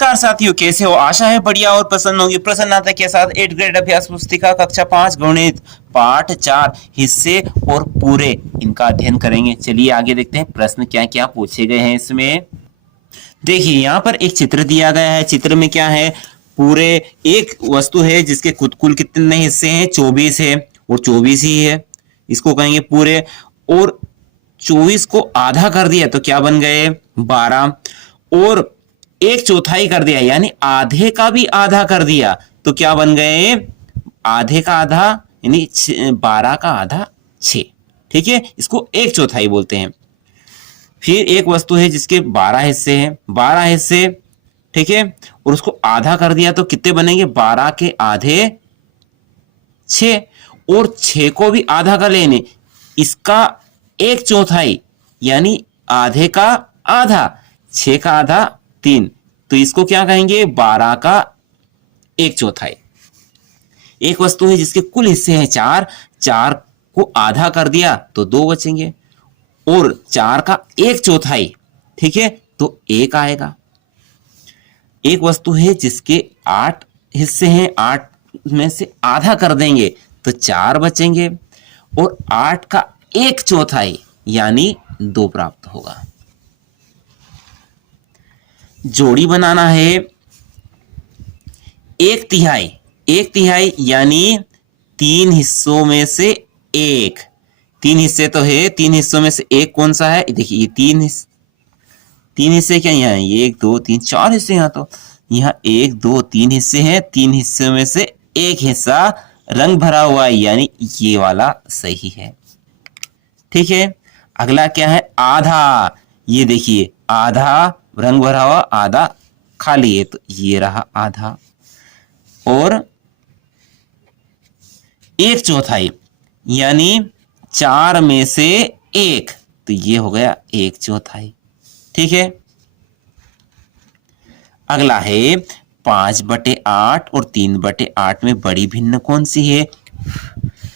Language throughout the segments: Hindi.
नमस्कार साथियों, कैसे हो? आशा है बढ़िया और पसंद होगी। प्रसन्नता के साथ 8th ग्रेड अभ्यास पुस्तिका कक्षा 5 गणित पाठ 4 हिस्से और पूरे इनका अध्ययन करेंगे। चलिए आगे देखते हैं प्रश्न क्या क्या पूछे गए हैं इसमें। देखिए यहाँ पर एक चित्र दिया गया है। चित्र में क्या है, पूरे एक वस्तु है जिसके कुल कितने हिस्से हैं, 24 है और 24 ही है, इसको कहेंगे पूरे। और 24 को आधा कर दिया तो क्या बन गए, 12। और एक चौथाई कर दिया यानी आधे का भी आधा कर दिया तो क्या बन गए, आधे का आधा यानी 12 का आधा 6। ठीक है, इसको एक चौथाई बोलते हैं। फिर एक वस्तु है जिसके 12 हिस्से हैं, 12 हिस्से, ठीक है, और उसको आधा कर दिया तो कितने बनेंगे, 12 के आधे 6। और 6 को भी आधा कर लेने, इसका एक चौथाई यानी आधे का आधा, 6 का आधा 3, तो इसको क्या कहेंगे, 12 का एक चौथाई। एक वस्तु है जिसके कुल हिस्से हैं 4, 4 को आधा कर दिया तो 2 बचेंगे और 4 का एक चौथाई, ठीक है, तो 1 आएगा। एक वस्तु है जिसके 8 हिस्से हैं, 8 में से आधा कर देंगे तो 4 बचेंगे और 8 का एक चौथाई यानी 2 प्राप्त होगा। जोड़ी बनाना है, एक तिहाई, एक तिहाई यानी 3 हिस्सों में से 1। 3 हिस्से तो है, 3 हिस्सों में से एक कौन सा है, देखिए ये 3 हिस्से क्या यहाँ है, 1 2 3 4 हिस्से, यहाँ तो यहाँ 1 2 3 हिस्से हैं। 3 हिस्से में से एक हिस्सा रंग भरा हुआ है यानी ये वाला सही है। ठीक है, अगला क्या है, आधा। ये देखिए आधा रंग भरा हुआ, आधा खाली है, तो ये रहा आधा। और एक चौथाई यानी 4 में से 1, तो ये हो गया एक चौथाई। ठीक है, अगला है 5/8 और 3/8 में बड़ी भिन्न कौन सी है।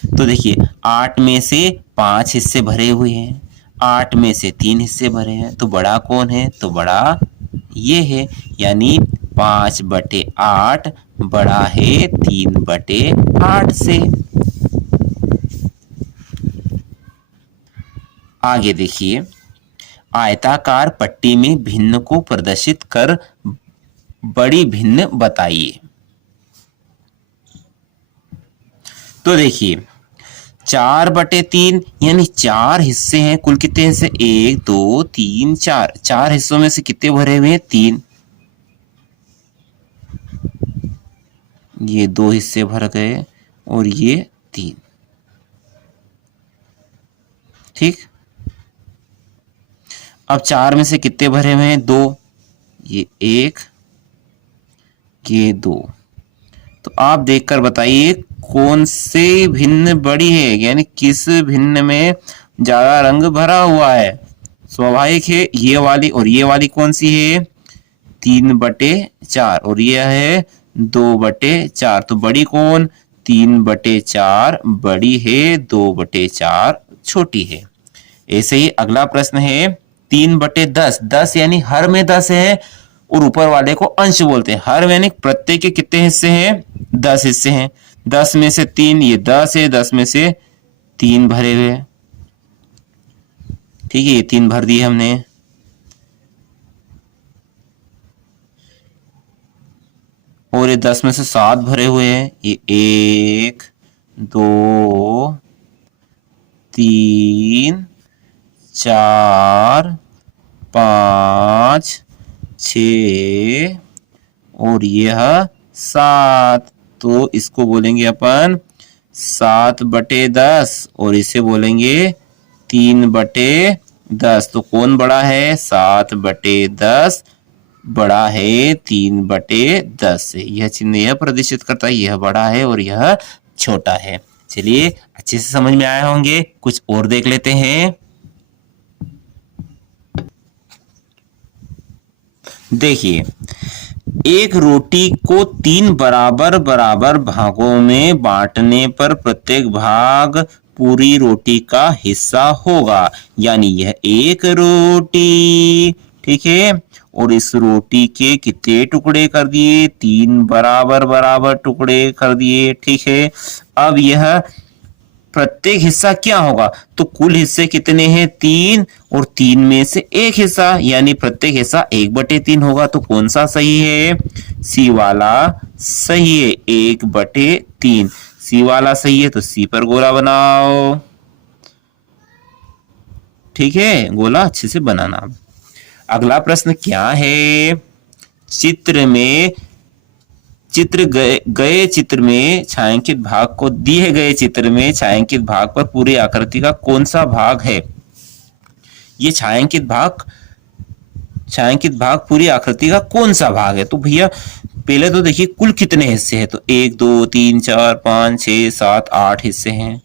तो देखिए 8 में से 5 हिस्से भरे हुए हैं, 8 में से 3 हिस्से भरे हैं, तो बड़ा कौन है, तो बड़ा ये है, यानी 5/8 बड़ा है 3/8 से। आगे देखिए, आयताकार पट्टी में भिन्न को प्रदर्शित कर बड़ी भिन्न बताइए। तो देखिए 4/3 यानी 4 हिस्से हैं, कुल कितने हिस्से, 1 2 3 4, 4 हिस्सों में से कितने भरे हुए हैं, 3, ये 2 हिस्से भर गए और ये 3। ठीक, अब 4 में से कितने भरे हुए हैं, 2, ये 1 ये 2। तो आप देखकर बताइए कौन से भिन्न बड़ी है, यानी किस भिन्न में ज्यादा रंग भरा हुआ है। स्वाभाविक है ये वाली, और ये वाली कौन सी है, 3/4 और ये है 2/4। तो बड़ी कौन, 3/4 बड़ी है, 2/4 छोटी है। ऐसे ही अगला प्रश्न है 3/10, 10 यानी हर में 10 है और ऊपर वाले को अंश बोलते हैं। हर यानी प्रत्येक के कितने हिस्से हैं, 10 हिस्से हैं, 10 में से 3, ये 10 है, 10 में से 3 भरे हुए। ठीक है, ये 3 भर दिए हमने। और ये 10 में से 7 भरे हुए हैं, ये 1 2 3 4 5 6 और यह 7। तो इसको बोलेंगे अपन 7/10 और इसे बोलेंगे 3/10। तो कौन बड़ा है, 7/10 बड़ा है 3/10 से। यह चिन्ह यह प्रदर्शित करता है यह बड़ा है और यह छोटा है। चलिए अच्छे से समझ में आए होंगे, कुछ और देख लेते हैं। देखिए एक रोटी को 3 बराबर बराबर भागों में बांटने पर प्रत्येक भाग पूरी रोटी का हिस्सा होगा, यानी यह एक रोटी, ठीक है, और इस रोटी के कितने टुकड़े कर दिए, 3 बराबर बराबर टुकड़े कर दिए। ठीक है, अब यह प्रत्येक हिस्सा क्या होगा, तो कुल हिस्से कितने हैं, 3, और 3 में से एक हिस्सा यानी प्रत्येक हिस्सा 1/3 होगा। तो कौन सा सही है, सी वाला सही है, 1/3। सी वाला सही है तो सी पर गोला बनाओ। ठीक है, गोला अच्छे से बनाना। अगला प्रश्न क्या है, चित्र में गए चित्र में छायांकित भाग को दिए गए चित्र में छायांकित भाग पर पूरी आकृति का कौन सा भाग है। ये छायांकित भाग पूरी आकृति का कौन सा भाग है। तो भैया पहले तो देखिए कुल कितने हिस्से हैं, तो 1 2 3 4 5 6 7 8 हिस्से हैं।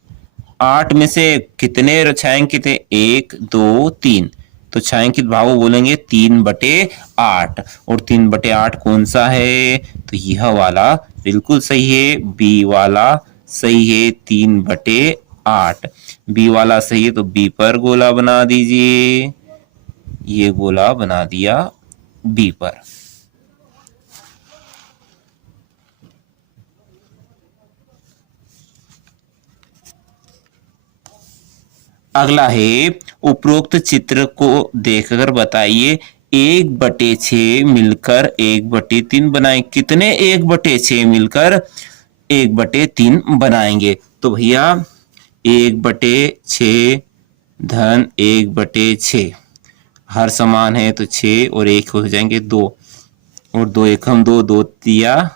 8 में से कितने छायांकित है, 1 2 3। तो छायांकित भाग को बोलेंगे 3/8, और 3/8 कौन सा है, तो यह वाला बिल्कुल सही है, बी वाला सही है, 3/8। बी वाला सही है तो बी पर गोला बना दीजिए। ये गोला बना दिया बी पर। अगला है, उपरोक्त चित्र को देखकर बताइए 1/6 मिलकर 1/3 बनाए। कितने 1/6 मिलकर 1/3 बनाएंगे, तो भैया 1/6 धन 1/6 हर समान है तो 6 और 1 हो जाएंगे 2, और 2 एकम 2, 2 तिया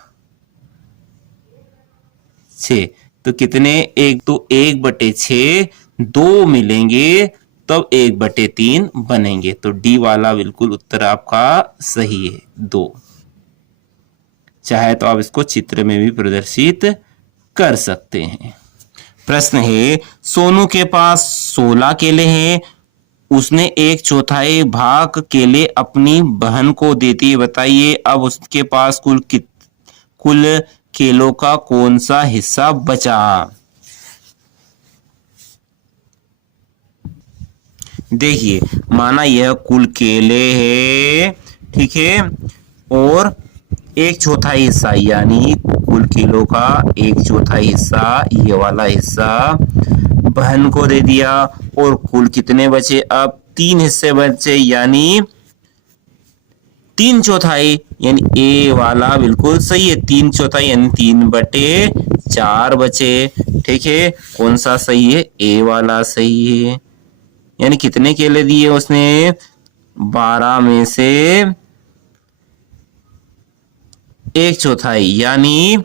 6। तो कितने, 1 तो 1/6 2 मिलेंगे तब 1/3 बनेंगे। तो डी वाला बिल्कुल उत्तर आपका सही है, 2। चाहे तो आप इसको चित्र में भी प्रदर्शित कर सकते हैं। प्रश्न है, सोनू के पास 16 केले हैं, उसने 1/4 भाग केले अपनी बहन को देती है, बताइए अब उसके पास कुल केलों का कौन सा हिस्सा बचा। देखिए माना यह कुल केले है, ठीक है, और 1/4 हिस्सा यानी कुल केलों का 1/4 हिस्सा ये वाला हिस्सा बहन को दे दिया, और कुल कितने बचे, अब 3 हिस्से बचे यानी 3/4 यानी ए वाला बिल्कुल सही है, 3/4 यानी 3/4 बचे। ठीक है, कौन सा सही है, ए वाला सही है। यानी कितने केले दिए उसने, 12 में से 1/4 यानी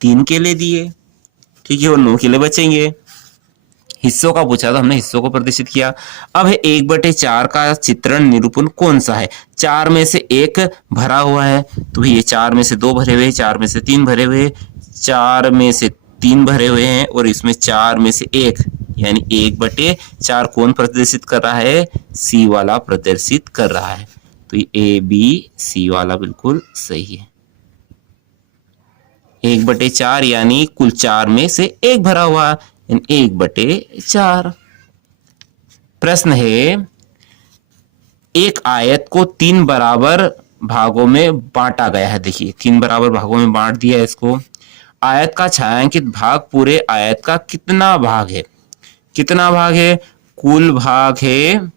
3 केले दिए। ठीक है, और 9 केले बचेंगे। हिस्सों का पूछा था, हमने हिस्सों को प्रदर्शित किया। अब है 1/4 का चित्रण निरूपण कौन सा है। 4 में से 1 भरा हुआ है, तो ये 4 में से 2 भरे हुए, 4 में से 3 भरे हुए, 4 में से 3 भरे हुए हैं, और इसमें 4 में से 1 यानी 1/4 कौन प्रदर्शित कर रहा है, सी वाला प्रदर्शित कर रहा है। तो ये ए बी सी वाला बिल्कुल सही है। 1/4 यानी कुल 4 में से 1 भरा हुआ, 1/4। प्रश्न है, एक आयत को 3 बराबर भागों में बांटा गया है। देखिए 3 बराबर भागों में बांट दिया है इसको। आयत का छायांकित भाग पूरे आयत का कितना भाग है, कितना भाग है, कुल भाग है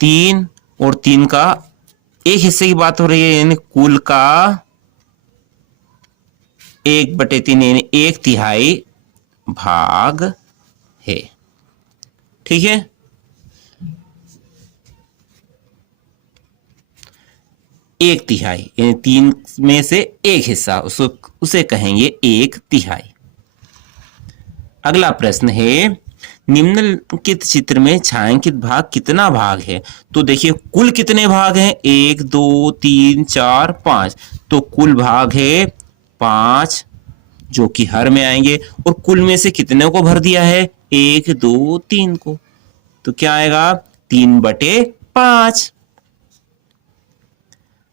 3, और 3 का एक हिस्से की बात हो रही है, यानी कुल का 1/3 यानी 1/3 भाग है। ठीक है, एक तिहाई यानी 3 में से एक हिस्सा उसे कहेंगे 1/3। अगला प्रश्न है, निम्नलिखित चित्र में छायांकित भाग कितना भाग है। तो देखिए कुल कितने भाग हैं, 1 2 3 4 5। तो कुल भाग है 5 जो कि हर में आएंगे, और कुल में से कितने को भर दिया है, 1 2 3 को। तो क्या आएगा, 3/5।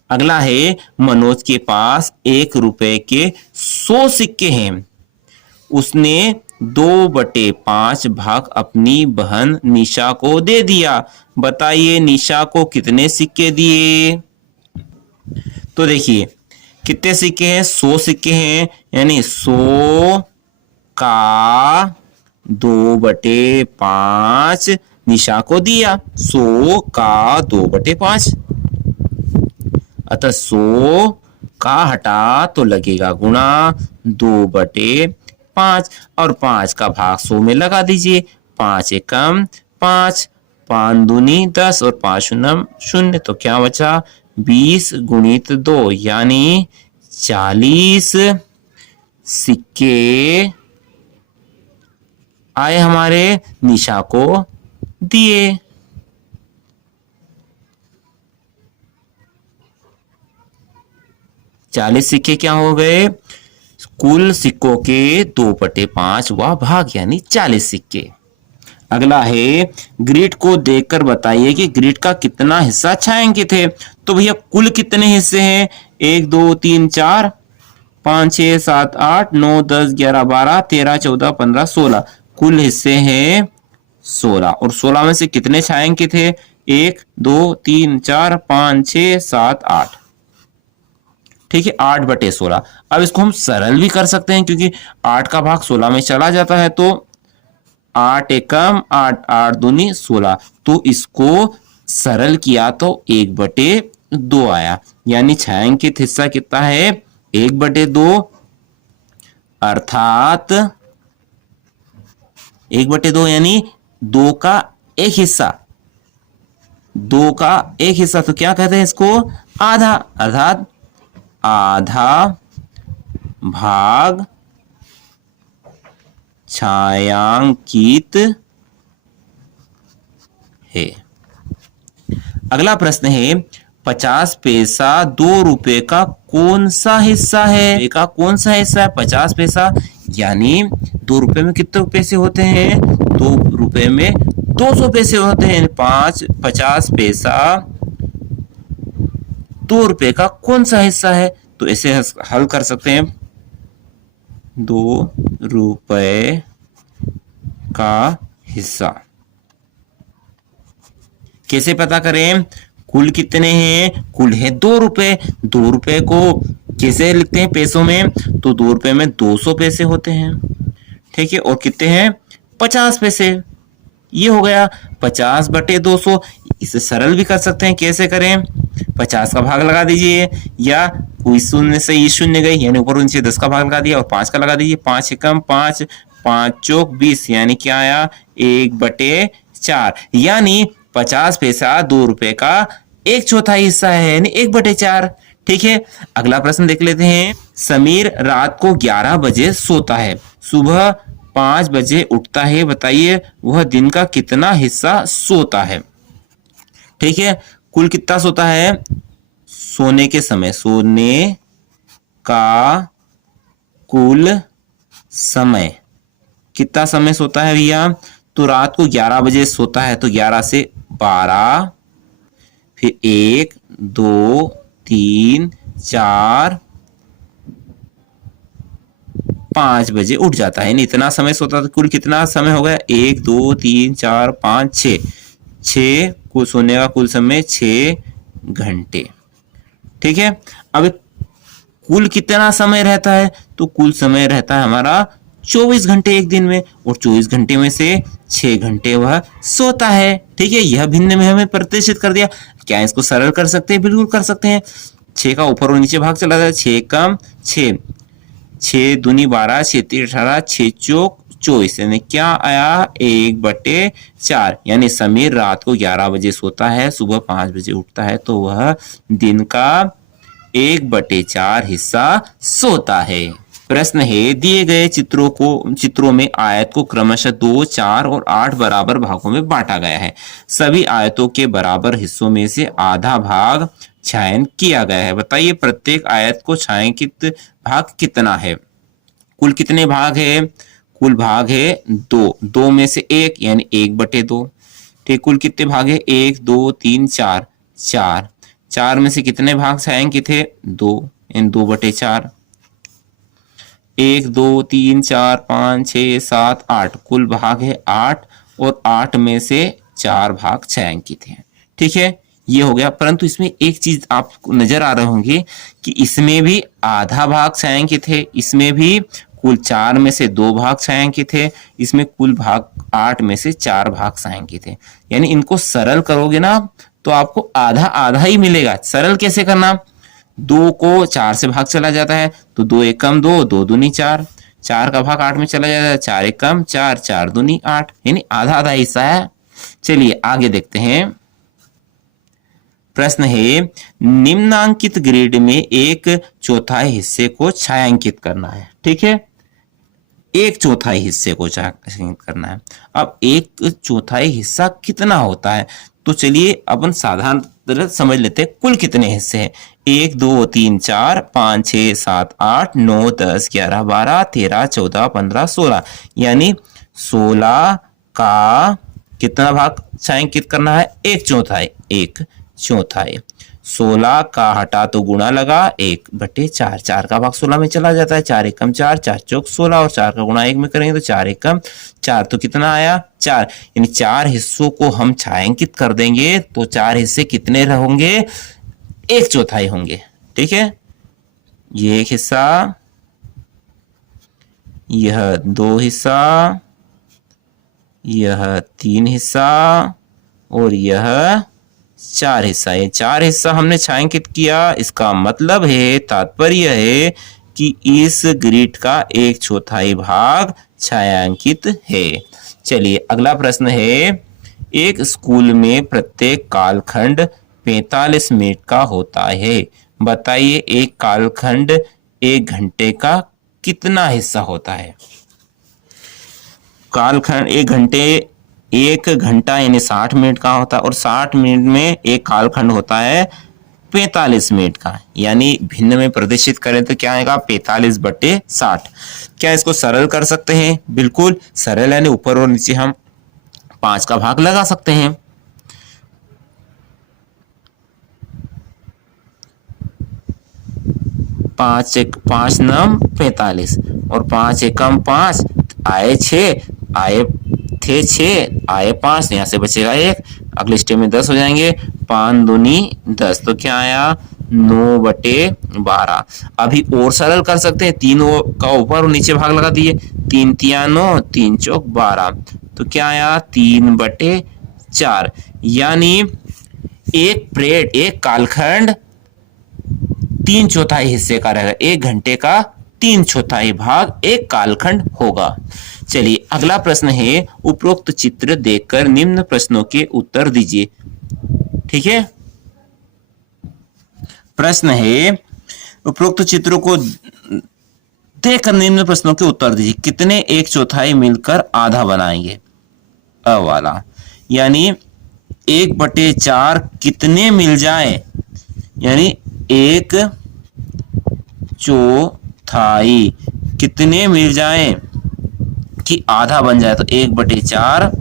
अगला है, मनोज के पास 1 रुपए के 100 सिक्के हैं, उसने 2/5 भाग अपनी बहन निशा को दे दिया। बताइए निशा को कितने सिक्के दिए। तो देखिए कितने सिक्के हैं, 100 सिक्के हैं, यानी 100 का 2/5 निशा को दिया। 100 का 2/5, अतः 100 का हटा तो लगेगा गुणा 2/5 और 5 का भाग 100 में लगा दीजिए। 5 एकम 5, 5 दूनी 10 और 5 शून्य 0, तो क्या बचा 20 गुणित 2 यानी 40 सिक्के आए हमारे निशा को दिए। चालीस सिक्के क्या हो गए, कुल सिक्कों के 2/5 वा भाग यानी 40 सिक्के। अगला है ग्रिड को देखकर बताइए कि ग्रिड का कितना हिस्सा छायांकित है। तो भैया कुल कितने हिस्से हैं, 1 2 3 4 5 6 7 8 9 10 11 12 13 14 15 16, कुल हिस्से हैं 16 और 16 में से कितने छायांकित है, 1 2 3 4 5 6 7 8, ठीक है 8/16। अब इसको हम सरल भी कर सकते हैं क्योंकि 8 का भाग 16 में चला जाता है, तो 8 एकम 8, 8 दूनी 16, तो इसको सरल किया तो 1/2 आया, यानी छायांकित हिस्सा कितना है 1/2, अर्थात 1/2 यानी 2 का एक हिस्सा, 2 का एक हिस्सा, तो क्या कहते हैं इसको आधा, अर्थात आधा भाग छायांकित है। अगला प्रश्न है 50 पैसा 2 रुपए का कौन सा हिस्सा है, का कौन सा हिस्सा है 50 पैसा, यानी 2 रुपए में कितने पैसे होते हैं, 2 रुपए में 200 पैसे होते हैं। 50 पैसा 2 रुपए का कौन सा हिस्सा है, तो इसे हल कर सकते हैं। 2 रुपए का हिस्सा कैसे पता करें, कुल कितने हैं, कुल है 2 रुपए, 2 रुपए को कैसे लिखते हैं पैसों में, तो 2 रुपए में 200 पैसे होते हैं, ठीक है, और कितने हैं 50 पैसे, ये हो गया 50/200। इसे सरल भी कर सकते हैं, कैसे करें, 50 का भाग लगा दीजिए, या कोई शून्य से ये शून्य गई यानी ऊपर नीचे 10 का भाग लगा दिया और 5 का लगा दीजिए, 5 एकम 5, 5 चौक 20, यानी क्या आया 1/4, यानी 50 पैसा 2 रुपए का 1/4 हिस्सा है, यानी 1/4, ठीक है। अगला प्रश्न देख लेते हैं। समीर रात को 11 बजे सोता है, सुबह 5 बजे उठता है, बताइए वह दिन का कितना हिस्सा सोता है, ठीक है। कुल कितना सोता है, सोने के समय, सोने का कुल समय कितना समय सोता है भैया, तो रात को 11 बजे सोता है, तो 11 से 12, फिर 1 2 3 4 5 बजे उठ जाता है, इतना समय सोता था। कुल कितना समय हो गया, 1 2 3 4 5 6 कुल सोने का कुल समय 6 घंटे, ठीक है। अब कुल कितना समय रहता है, तो कुल समय रहता है हमारा 24 घंटे एक दिन में, और 24 घंटे में से 6 घंटे वह सोता है, ठीक है। यह भिन्न में हमें प्रतिष्ठित कर दिया। क्या इसको सरल कर सकते हैं, बिल्कुल कर सकते हैं। 6 का ऊपर और नीचे भाग चला जाए, 6 कम 6, 6 दूनी 12, 6 तीन 18, 6 चौक 24, यानी क्या आया 1/4, यानी समीर रात को 11 बजे सोता है, सुबह 5 बजे उठता है, तो वह दिन का 1/4 हिस्सा सोता है। प्रश्न है दिए गए चित्रों में आयत को क्रमशः 2, 4 और 8 बराबर भागों में बांटा गया है। सभी आयतों के बराबर हिस्सों में से आधा भाग छायन किया गया है। बताइए प्रत्येक आयत को छायांकित भाग कितना है। कुल कितने भाग है, कुल भाग है 2, 2 में से 1 यानी 1/2, ठीक। कुल कितने भाग है 1 2 3 4, 4, 4 में से कितने भाग छायांकित है 2 यानी 2/4, 1 2 3 4 5 6 7 8, कुल भाग है 8 और 8 में से 4 भाग छायांकित हैं। ठीक है, ये हो गया। परंतु इसमें एक चीज आपको नजर आ रहे होंगे कि इसमें भी आधा भाग छायांकित है, इसमें भी कुल 4 में से 2 भाग छायांकित है, इसमें कुल भाग 8 में से 4 भाग छायांकित है। यानी इनको सरल करोगे ना तो आपको आधा आधा ही मिलेगा। सरल कैसे करना, 2 को 4 से भाग चला जाता है तो 2 एकम 2, 2 दूनी 4, 4 का भाग 8 में चला जाता है, 4 एकम 4, 4 दूनी 8, यानी आधा आधा हिस्सा है। चलिए आगे देखते हैं। प्रश्न है, निम्नांकित ग्रिड में एक चौथाई हिस्से को छायांकित करना है। ठीक है, एक चौथाई हिस्से को छायांकित करना है। अब एक चौथाई हिस्सा कितना होता है, तो चलिए अपन साधारण तरह समझ लेते हैं कुल कितने हिस्से हैं। 1 2 3 4 5 6 7 8 9 10 11 12 13 14 15 16, यानी 16 का कितना भाग छायांकित करना है, एक चौथाई। एक चौथाई 16 का हटा तो गुणा लगा 1/4, 4 का भाग 16 में चला जाता है, 4 एकम 4, 4 चौक 16 और 4 का गुणा 1 में करेंगे तो 4 एकम 4, तो कितना आया 4। यानी 4 हिस्सों को हम छायांकित कर देंगे तो 4 हिस्से कितने होंगे, एक चौथाई होंगे। ठीक है, ये एक हिस्सा, यह 2 हिस्सा, यह 3 हिस्सा और यह 4 हिस्सा। ये 4 हिस्सा हमने छायांकित किया। इसका मतलब है, तात्पर्य है कि इस ग्रिड का एक चौथाई भाग छायांकित है। चलिए अगला प्रश्न है, एक स्कूल में प्रत्येक कालखंड 45 मिनट का होता है। बताइए एक कालखंड 1 घंटे का कितना हिस्सा होता है। कालखंड 1 घंटा यानी 60 मिनट का होता है और 60 मिनट में एक कालखंड होता है 45 मिनट का, यानी भिन्न में प्रदर्शित करें तो क्या आएगा 45/60। क्या इसको सरल कर सकते हैं, बिल्कुल सरल, यानी ऊपर और नीचे हम 5 का भाग लगा सकते हैं। 5 नम 45 और 5 एकम 5, आए 6, आए थे 6, आए 5, यहां से बचेगा 1, अगले स्टेप में 10 हो जाएंगे, 5 दूनी 10, तो क्या आया 9/12। अभी और सरल कर सकते हैं, 3 का ऊपर और नीचे भाग लगा दिए, 3 तिया 9, 3 चौक 12, तो क्या आया 3/4। यानी एक पीरियड, एक कालखंड 3/4 हिस्से का रहेगा, 1 घंटे का 3/4 भाग एक कालखंड होगा। चलिए अगला प्रश्न है, उपरोक्त चित्र देखकर निम्न प्रश्नों के उत्तर दीजिए। ठीक है, प्रश्न है, उपरोक्त चित्रों को देखकर निम्न प्रश्नों के उत्तर दीजिए। कितने 1/4 मिलकर आधा बनाएंगे, अ वाला, यानी 1/4 कितने मिल जाए, यानी 1/4 कितने मिल जाए कि आधा बन जाए, तो 1/4,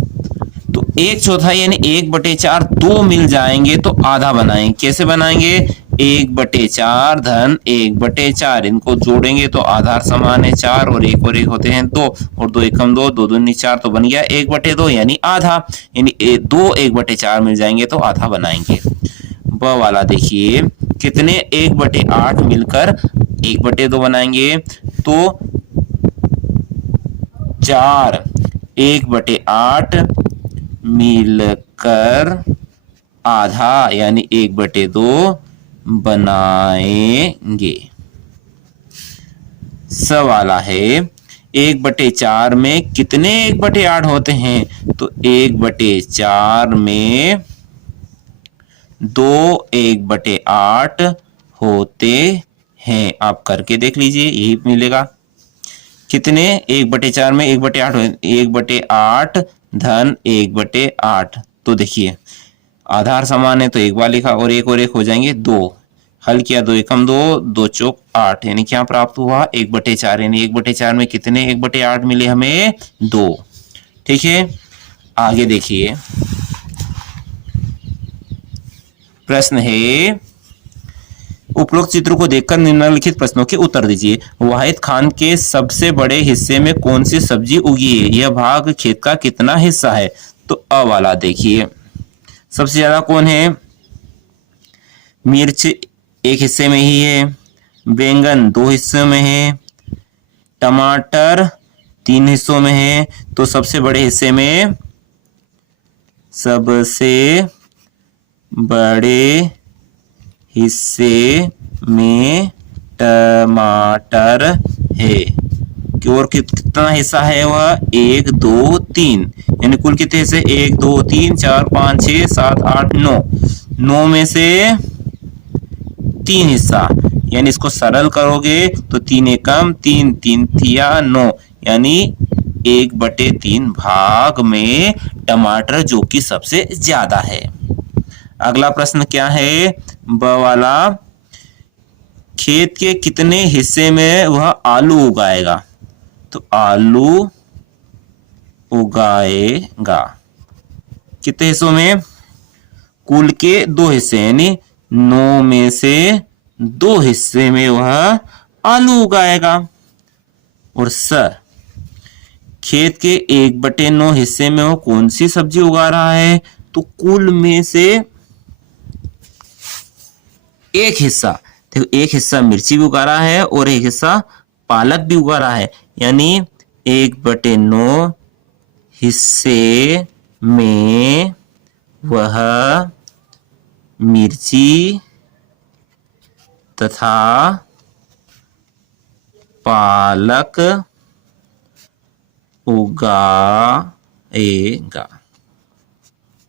तो 1/4 यानी 1/4 2 मिल जाएंगे तो आधा बनाएंगे। कैसे बनाएंगे, 1/4 धन 1/4, इनको जोड़ेंगे तो आधार समान है 4 और 1 होते हैं 2 और 2 एकम 2, 2 दूनी 4, तो बन गया 1/2 यानी आधा, यानी 2 1/4 मिल जाएंगे तो आधा बनाएंगे। ब वाला देखिए, कितने 1/8 मिलकर 1/2 बनाएंगे, तो 4 1/8 मिलकर आधा यानी 1/2 बनाएंगे। सवाल है 1/4 में कितने 1/8 होते हैं, तो 1/4 में 2 1/8 होते हैं। आप करके देख लीजिए, यही मिलेगा। कितने 1/4 में 1/8 1/8 धन 1/8, तो देखिए आधार समान है तो एक बार लिखा और एक हो जाएंगे 2, हल किया 2 एकम 2, 2 चौक 8, यानी क्या प्राप्त हुआ 1/4, यानी 1/4 में कितने 1/8 मिले हमें 2। ठीक है, आगे देखिए प्रश्न है, उपरोक्त चित्र को देखकर निम्नलिखित प्रश्नों के उत्तर दीजिए। वाहिद खान के सबसे बड़े हिस्से में कौन सी सब्जी उगी है? यह भाग खेत का कितना हिस्सा है? तो अ वाला देखिए, सबसे ज्यादा कौन है? मिर्च एक हिस्से में ही है, बैंगन 2 हिस्सों में है, टमाटर 3 हिस्सों में है। तो सबसे बड़े हिस्से में, सबसे बड़े हिस्से में टमाटर है। और कितना हिस्सा है वह? 1 2 3, यानी कुल कितने हिस्से? 1 2 3 4 5 6 7 8 9, 9 में से 3 हिस्सा, यानी इसको सरल करोगे तो 3 एकम 3, 3 तिया 9, यानी 1/3 भाग में टमाटर जो कि सबसे ज्यादा है। अगला प्रश्न क्या है? ब वाला, खेत के कितने हिस्से में वह आलू उगाएगा? तो आलू उगाएगा कितने हिस्सों में? कुल के 2 हिस्से, यानी 9 में से 2 हिस्से में वह आलू उगाएगा। और स, खेत के 1/9 हिस्से में वो कौन सी सब्जी उगा रहा है? तो कुल में से एक हिस्सा, देखो एक हिस्सा मिर्ची भी उगा रहा है और एक हिस्सा पालक भी उगा रहा है, यानी 1/9 हिस्से में वह मिर्ची तथा पालक उगाएगा।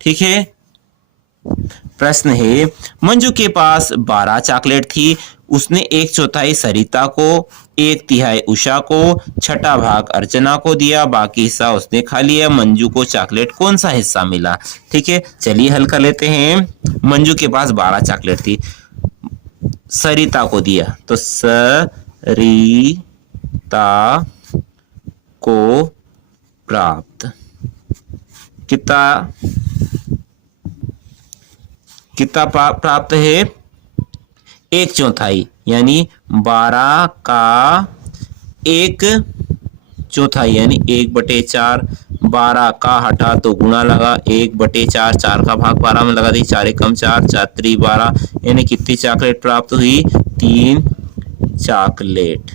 ठीक है। प्रश्न है, मंजू के पास 12 चॉकलेट थी। उसने 1/4 सरिता को, 1/3 उषा को, छठा भाग अर्चना को दिया, बाकी हिस्सा उसने खा लिया। मंजू को चॉकलेट कौन सा हिस्सा मिला? ठीक है, चलिए हल कर लेते हैं। मंजू के पास 12 चॉकलेट थी, सरिता को दिया, तो सरिता को प्राप्त कितना प्राप्त है? 1/4, यानी 12 का 1/4, यानी 1/4। 12 का हटा तो गुणा लगा, 1/4, 4 का भाग 12 में लगा दी, 4 एकम 4, 4 3 12, यानी कितनी चॉकलेट प्राप्त हुई? 3 चॉकलेट।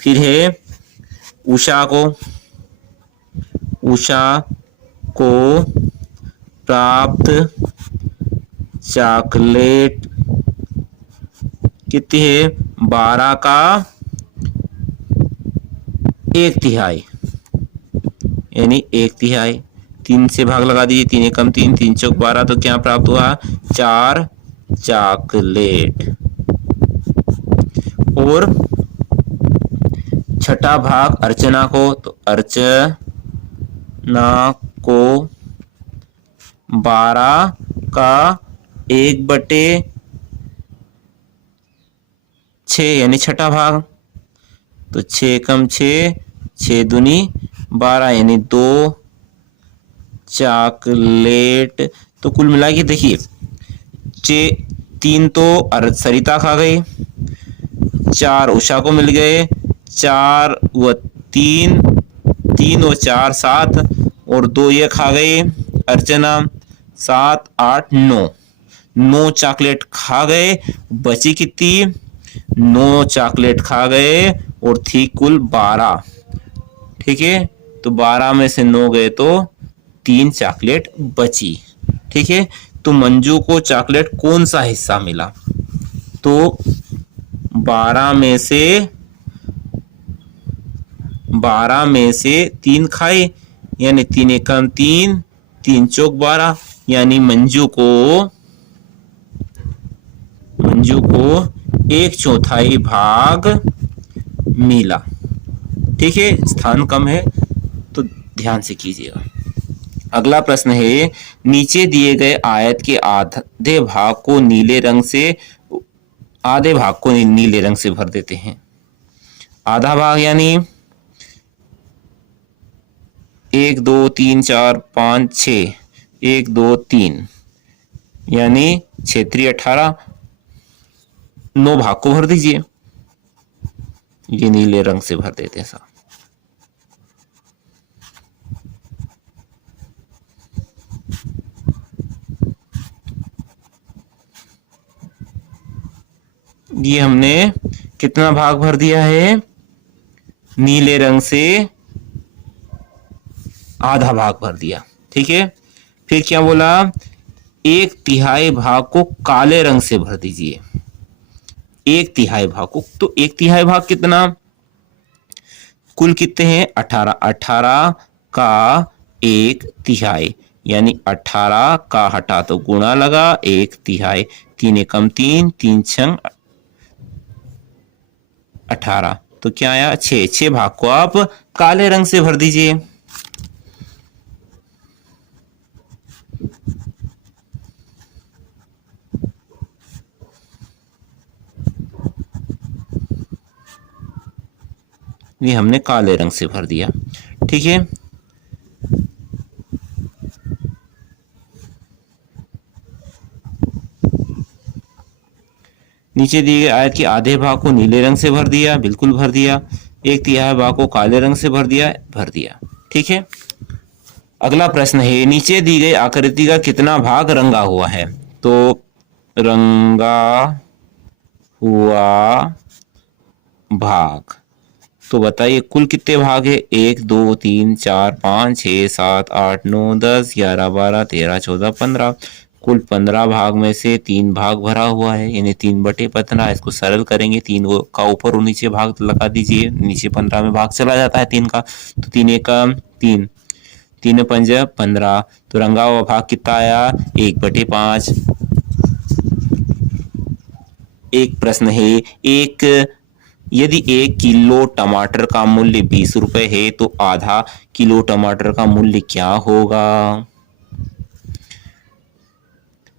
फिर है उषा को प्राप्त चॉकलेट कितनी है? 12 का 1/3, यानी 1/3। 3 से भाग लगा दीजिए, 3 एकम 3, 3 चौक 12, तो क्या प्राप्त हुआ? 4 चॉकलेट। और छठा भाग अर्चना को, तो अर्चना को 12 का 1/6, यानी छठा भाग, तो 6 एकम 6, 6 दूनी 12, यानी 2 चॉकलेट। तो कुल मिला के देखिए, 3 तो सरिता खा गई, 4 उषा को मिल गए, 4 व 3, 3 और 4 7, और 2 ये खा गए अर्चना, 7 8 9, 9 चॉकलेट खा गए। बची कितनी? 9 चॉकलेट खा गए और थी कुल 12। ठीक है, तो 12 में से 9 गए तो 3 चॉकलेट बची। ठीक है, तो मंजू को चॉकलेट कौन सा हिस्सा मिला? तो 12 में से 3 खाए, यानी 3 एकम 3, 3 चौक 12, यानी मंजू को 1/4 भाग मिला। ठीक है, स्थान कम है तो ध्यान से कीजिएगा। अगला प्रश्न है, नीचे दिए गए आयत के आधे भाग को नीले रंग से भर देते हैं। आधा भाग यानी 1 2 3 4 5 6, 1 2 3, यानी क्षेत्रीय 18, 9 भाग को भर दीजिए, ये नीले रंग से भर देते हैं साहब। ये हमने कितना भाग भर दिया है, नीले रंग से आधा भाग भर दिया, ठीक है। फिर क्या बोला, 1/3 भाग को काले रंग से भर दीजिए, 1/3 भाग को। तो 1/3 भाग कितना, कुल कितने हैं 18, 18 का 1/3 यानी 18 का हटा तो गुणा लगा 1/3, 3 एकम 3, 3 छंग 18, तो क्या आया 6, 6 भाग को आप काले रंग से भर दीजिए। ये हमने काले रंग से भर दिया, ठीक है। नीचे दिए गए आयत के आधे भाग को नीले रंग से भर दिया, बिल्कुल भर दिया। 1/3 भाग को काले रंग से भर दिया, ठीक है। अगला प्रश्न है, नीचे दी गई आकृति का कितना भाग रंगा हुआ है। तो रंगा हुआ भाग, तो बताइए कुल कितने भाग है, 1 2 3 4 5 6 7 8 9 10 11 12 13 14 15, कुल 15 भाग में से 3 भाग भरा हुआ है, यानी 3/15। इसको सरल करेंगे, 3 का ऊपर और नीचे भाग लगा दीजिए, नीचे 15 में भाग चला जाता है 3 का, तो 3 एकम 3, 3 पंज 15, तो रंगा हुआ भाग कितना आया 1/5। एक प्रश्न है, यदि 1 किलो टमाटर का मूल्य 20 रुपए है तो आधा किलो टमाटर का मूल्य क्या होगा।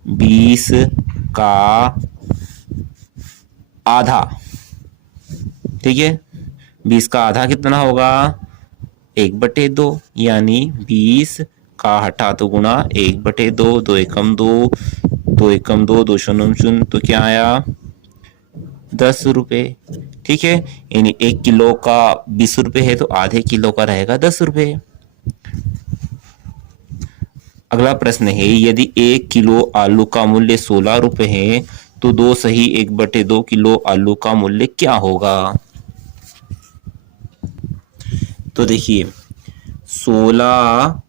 20 का आधा, ठीक है, 20 का आधा कितना होगा 1/2, यानी 20 का हटा तो गुणा 1/2, 2 एकम 2, 2 एकम 2, 2 शून्य शून्य, तो क्या आया 10 रुपए, ठीक है। यानी 1 किलो का 20 रुपए है तो आधे किलो का रहेगा 10 रुपए। अगला प्रश्न है, यदि 1 किलो आलू का मूल्य 16 रुपए है तो 2 सही 1/2 किलो आलू का मूल्य क्या होगा। तो देखिए 16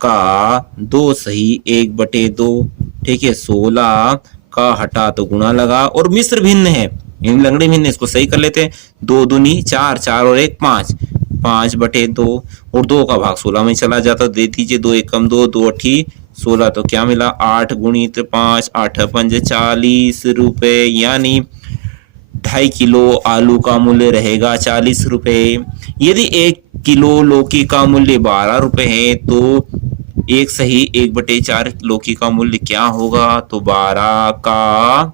का 2 सही 1/2, ठीक है, 16 का हटा तो गुणा लगा, और मिश्र भिन्न है, इन लंगड़े भिन्न, इसको सही कर लेते हैं। 2 दूनी 4, 4 और 1 5, 5/2, और 2 का भाग 16 में चला जाता, दे दीजिए 2 एकम 2, 2 अठी 16, तो क्या मिला 8 गुणित 5, 8 पंज 40 रुपए, यानी 2.5 किलो आलू का मूल्य रहेगा 40 रुपए। यदि 1 किलो लौकी का मूल्य 12 रुपए है तो 1 सही 1/4 लौकी का मूल्य क्या होगा। तो 12 का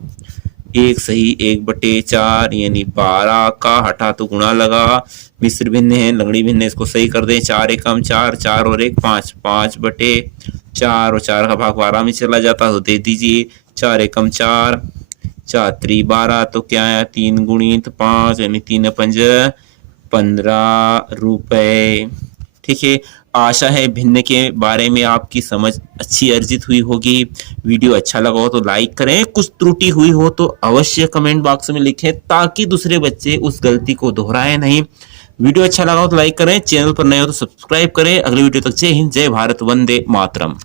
1 सही 1/4, यानी 12 का हटा तो गुणा लगा, मिश्र भिन्न है, लंगड़ी भिन्न है, इसको सही कर दें। 4 एकम 4, 4 और 1 5, 5/4, और 4 का भाग 12 में चला जाता, तो दे दीजिए 4 एकम 4, 4 3 12, तो क्या है 3 गुणित 5, यानी 3 पंज 15 रुपए, ठीक है। आशा है भिन्न के बारे में आपकी समझ अच्छी अर्जित हुई होगी। वीडियो अच्छा लगा हो तो लाइक करें, कुछ त्रुटि हुई हो तो अवश्य कमेंट बॉक्स में लिखें ताकि दूसरे बच्चे उस गलती को दोहराए नहीं। वीडियो अच्छा लगा हो तो लाइक करें, चैनल पर नए हो तो सब्सक्राइब करें। अगली वीडियो तक जय हिंद, जय भारत, वंदे मातरम।